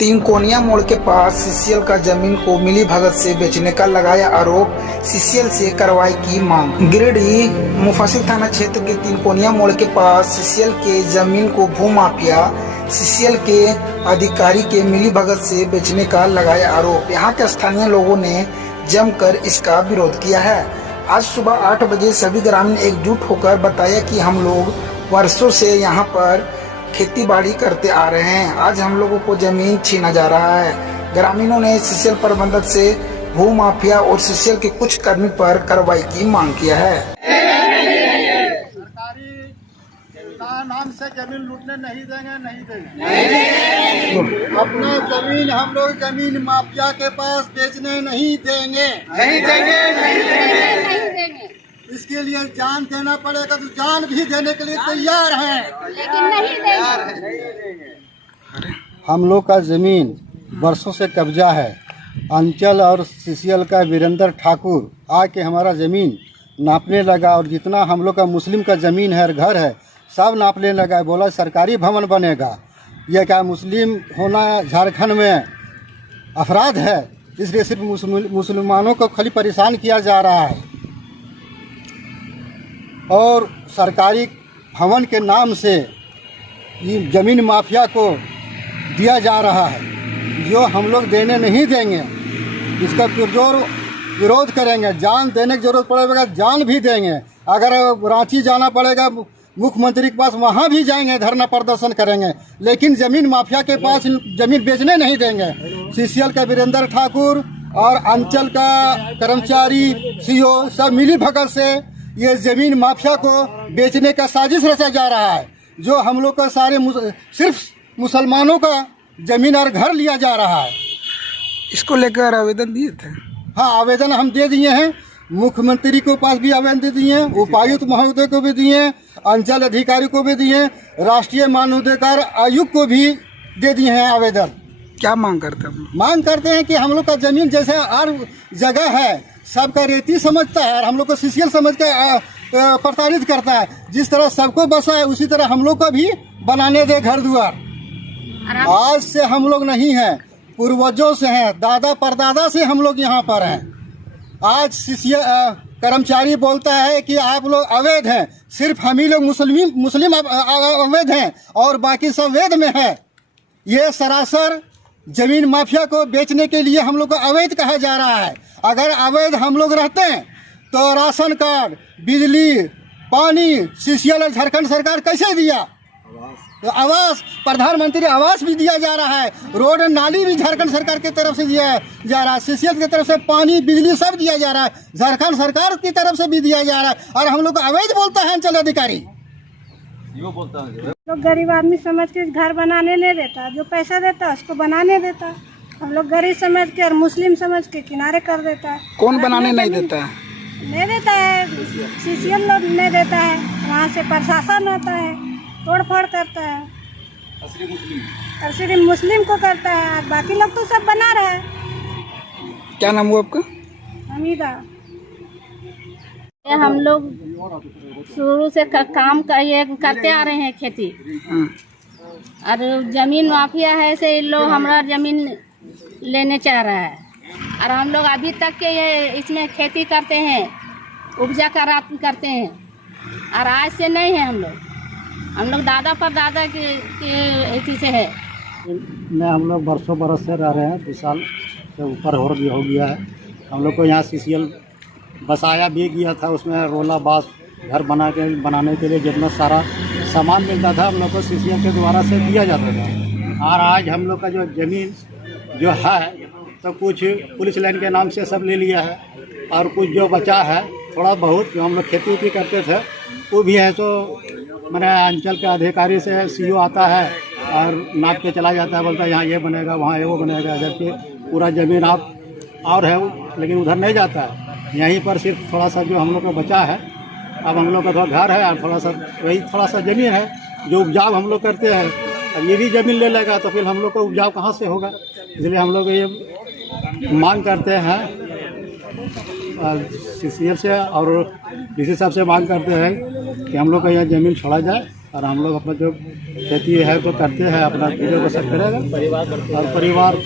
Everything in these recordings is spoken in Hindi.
तीन कोनिया मोड़ के पास सीसीएल का जमीन को मिली भगत से बेचने का लगाया आरोप, सीसीएल से कार्रवाई की मांग। गिरिडीह मुफस्सिल थाना क्षेत्र के तीन कोनिया मोड़ के पास सीसीएल के जमीन को भूमाफिया सीसीएल के अधिकारी के मिली भगत से बेचने का लगाया आरोप। यहाँ के स्थानीय लोगों ने जमकर इसका विरोध किया है। आज सुबह 8 बजे सभी ग्रामीण एकजुट होकर बताया कि हम लोग वर्षों से यहाँ पर खेती बाड़ी करते आ रहे हैं, आज हम लोगों को जमीन छीना जा रहा है। ग्रामीणों ने सीसीएल प्रबंधक से भू माफिया और सीसीएल के कुछ कर्मी पर कार्रवाई की मांग किया है। सरकारी नाम से जमीन लूटने नहीं देंगे। अपना जमीन हम लोग जमीन माफिया के पास बेचने नहीं देंगे। इसके लिए जान देना पड़ेगा, तो जान भी देने के लिए तैयार हैं, लेकिन नहीं देंगे। हम लोग का जमीन वर्षों से कब्जा है। अंचल और सीसीएल का वीरेंद्र ठाकुर आके हमारा जमीन नापने लगा और जितना हम लोग का मुस्लिम का जमीन है, घर है, सब नापने लगा। बोला सरकारी भवन बनेगा। यह क्या मुस्लिम होना झारखंड में अपराध है, इसलिए सिर्फ मुसलमानों को खाली परेशान किया जा रहा है और सरकारी भवन के नाम से ये जमीन माफिया को दिया जा रहा है, जो हम लोग देने नहीं देंगे। इसका पुरजोर विरोध करेंगे। जान देने की जरूरत पड़ेगा, जान भी देंगे। अगर रांची जाना पड़ेगा मुख्यमंत्री के पास, वहाँ भी जाएंगे, धरना प्रदर्शन करेंगे, लेकिन जमीन माफिया के पास जमीन बेचने नहीं देंगे। सीसीएल का वीरेंद्र ठाकुर और अंचल का कर्मचारी सीओ सब मिली भगत से ये जमीन माफिया को बेचने का साजिश रचा जा रहा है, जो हम लोग का सारे सिर्फ मुसलमानों का जमीन और घर लिया जा रहा है। इसको लेकर आवेदन दिए थे। हाँ, आवेदन हम दे दिए हैं। मुख्यमंत्री के पास भी आवेदन दे दिए, उपायुक्त महोदय को भी दिए, अंचल अधिकारी को भी दिए, राष्ट्रीय मानवाधिकार आयुक्त को भी दे दिए हैं आवेदन। क्या मांग करते हैं? मांग करते हैं कि हम लोग का जमीन जैसे हर जगह है, सबका रेती समझता है और हम लोग को सीसीएल समझ के प्रताड़ित करता है। जिस तरह सबको बसा है, उसी तरह हम लोग को भी बनाने दे घर द्वार। आज से हम लोग नहीं हैं, पूर्वजों से हैं, दादा परदादा से हम लोग यहाँ पर हैं। आज सीसीएल कर्मचारी बोलता है कि आप लोग अवैध हैं, सिर्फ हम ही लोग मुस्लिम अवैध हैं और बाकी सब वैध में है। ये सरासर जमीन माफिया को बेचने के लिए हम लोग को अवैध कहा जा रहा है। अगर अवैध हम लोग रहते हैं तो राशन कार्ड, बिजली, पानी सीसीएल और झारखंड सरकार कैसे दिया? तो आवास, प्रधानमंत्री आवास भी दिया जा रहा है, रोड नाली भी झारखंड सरकार की तरफ से दिया जा रहा है, सीसीएल की तरफ से पानी बिजली सब दिया जा रहा है, झारखंड सरकार की तरफ से भी दिया जा रहा है, और हम लोग को अवैध बोलता है अंचल अधिकारी। लोग गरीब आदमी समझ के घर बनाने नहीं देता, जो पैसा देता है उसको बनाने देता। हम लोग गरीब समझ के और मुस्लिम समझ के किनारे कर देता है। कौन बनाने नहीं देता है? नहीं देता है, सीसीएल लोग नहीं देता है, वहाँ से प्रशासन आता है, तोड़ फोड़ करता है और सिर्फ मुस्लिम को करता है, और बाकी लोग तो सब बना रहे हैं। क्या नाम हुआ आपका? हमीदा। हम लोग शुरू से काम ये करते आ रहे हैं खेती, और जमीन माफिया है से इन लोग हमारा जमीन लेने चाह रहा है, और हम लोग अभी तक के ये इसमें खेती करते हैं, उपजा करते हैं, और आज से नहीं है। हम लोग दादा पर दादा के से है। हम लोग बरसों बरस से रह रहे हैं, 2 साल से ऊपर हो गया है। हम लोग को यहाँ सीसीएल बसाया भी गया था, उसमें रोला बास घर बनाने के लिए जितना सारा सामान मिलता था हम लोग को सीसीएल के द्वारा से दिया जाता था। और आज हम लोग का जो ज़मीन जो है तो कुछ पुलिस लाइन के नाम से सब ले लिया है, और कुछ जो बचा है थोड़ा बहुत जो हम लोग खेती उती करते थे वो भी है। तो मैंने अंचल के अधिकारी से सीओ आता है और नाप के चला जाता है, बोलता है यहाँ ये बनेगा, वहाँ ये वो बनेगा, जबकि पूरा ज़मीन आप और है लेकिन उधर नहीं जाता है। यहीं पर सिर्फ थोड़ा सा जो हम लोग का बचा है, अब हम लोग का थोड़ा घर है और थोड़ा सा ज़मीन है जो उपजाऊ हम लोग करते हैं। अब ये भी ज़मीन ले लेगा तो फिर हम लोग को उपजाऊ कहाँ से होगा? इसलिए हम लोग ये मांग करते हैं सीसीएल से और डीसी साहब से मांग करते हैं कि हम लोग का यह ज़मीन छोड़ा जाए और हम लोग अपना जो खेती है वो करते हैं, अपना गुजर बसर करेगा। और परिवार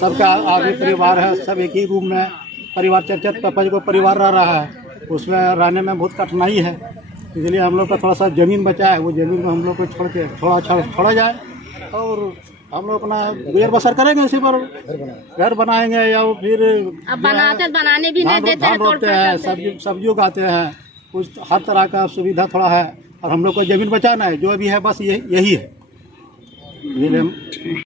सबका आगे परिवार है, सब एक ही रूम में परिवार 4-4 को परिवार रह रहा है, उसमें रहने में बहुत कठिनाई है। इसलिए हम लोग का थोड़ा सा ज़मीन बचा है, वो ज़मीन को हम लोग को छोड़ के छोड़ा जाए और हम लोग अपना गुजर बसर करेंगे। इसी पर घर बनाएंगे या फिर अब बनाने भी नहीं देते हैं, रोपते हैं, सब्जी उगाते हैं, कुछ हर तरह का सुविधा थोड़ा है। और हम लोग को ज़मीन बचाना है, जो भी है बस यही है।